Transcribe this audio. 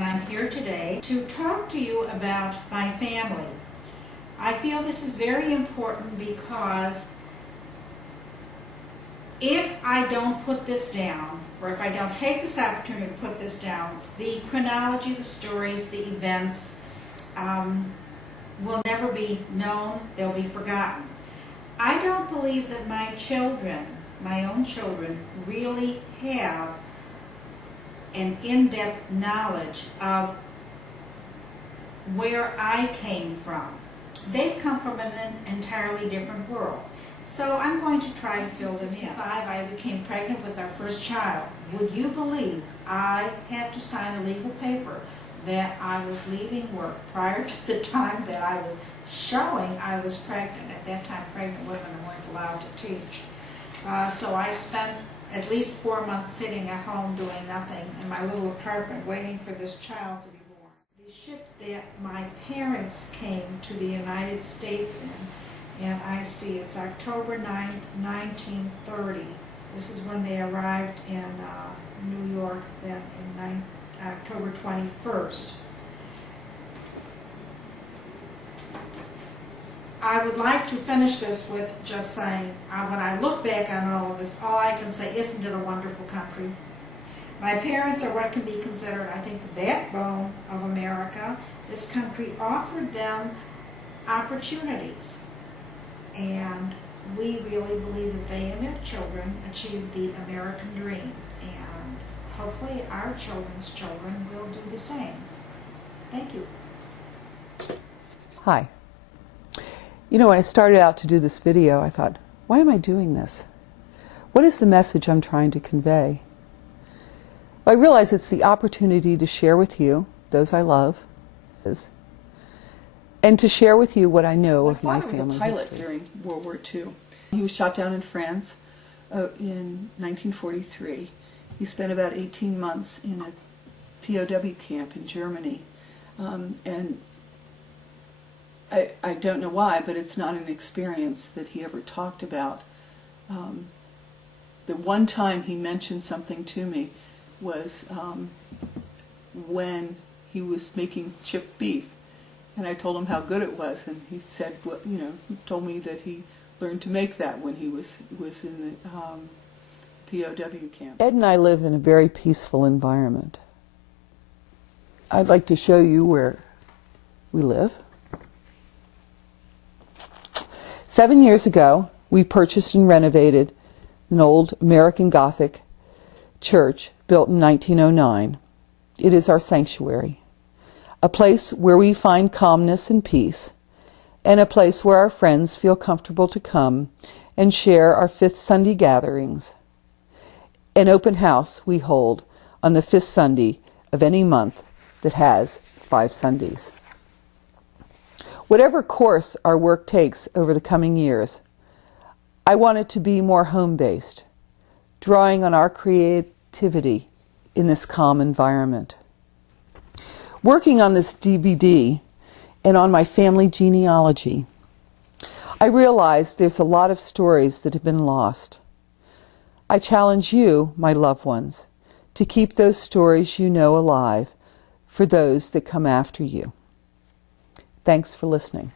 I'm here today to talk to you about my family. I feel this is very important because if I don't put this down, or if I don't take this opportunity to put this down, the chronology, the stories, the events will never be known, they'll be forgotten. I don't believe that my children, my own children, really have an in-depth knowledge of where I came from. They've come from an entirely different world. So I'm going to try to fill them in. I became pregnant with our first child. Would you believe I had to sign a legal paper that I was leaving work prior to the time that I was showing I was pregnant? At that time, pregnant women weren't allowed to teach. So I spent at least 4 months sitting at home doing nothing in my little apartment waiting for this child to be born. The ship that my parents came to the United States in, and I see it's October 9th, 1930. This is when they arrived in New York, then in October 21st. I would like to finish this with just saying, when I look back on all of this, all I can say, isn't it a wonderful country? My parents are what can be considered, I think, the backbone of America. This country offered them opportunities, and we really believe that they and their children achieved the American dream, and hopefully our children's children will do the same. Thank you. Hi. You know, when I started out to do this video, I thought, why am I doing this? What is the message I'm trying to convey? Well, I realize it's the opportunity to share with you, those I love, and to share with you what I know of my family history. My father was a pilot during World War II. He was shot down in France in 1943. He spent about 18 months in a POW camp in Germany. And I don't know why, but it's not an experience that he ever talked about. The one time he mentioned something to me was when he was making chipped beef, and I told him how good it was, and he said, well, you know, he told me that he learned to make that when he was in the POW camp. Ed and I live in a very peaceful environment. I'd like to show you where we live. 7 years ago, we purchased and renovated an old American Gothic church built in 1909. It is our sanctuary, a place where we find calmness and peace, and a place where our friends feel comfortable to come and share our fifth Sunday gatherings. An open house we hold on the fifth Sunday of any month that has 5 Sundays. Whatever course our work takes over the coming years, I want it to be more home-based, drawing on our creativity in this calm environment. Working on this DVD and on my family genealogy, I realized there's a lot of stories that have been lost. I challenge you, my loved ones, to keep those stories you know alive for those that come after you. Thanks for listening.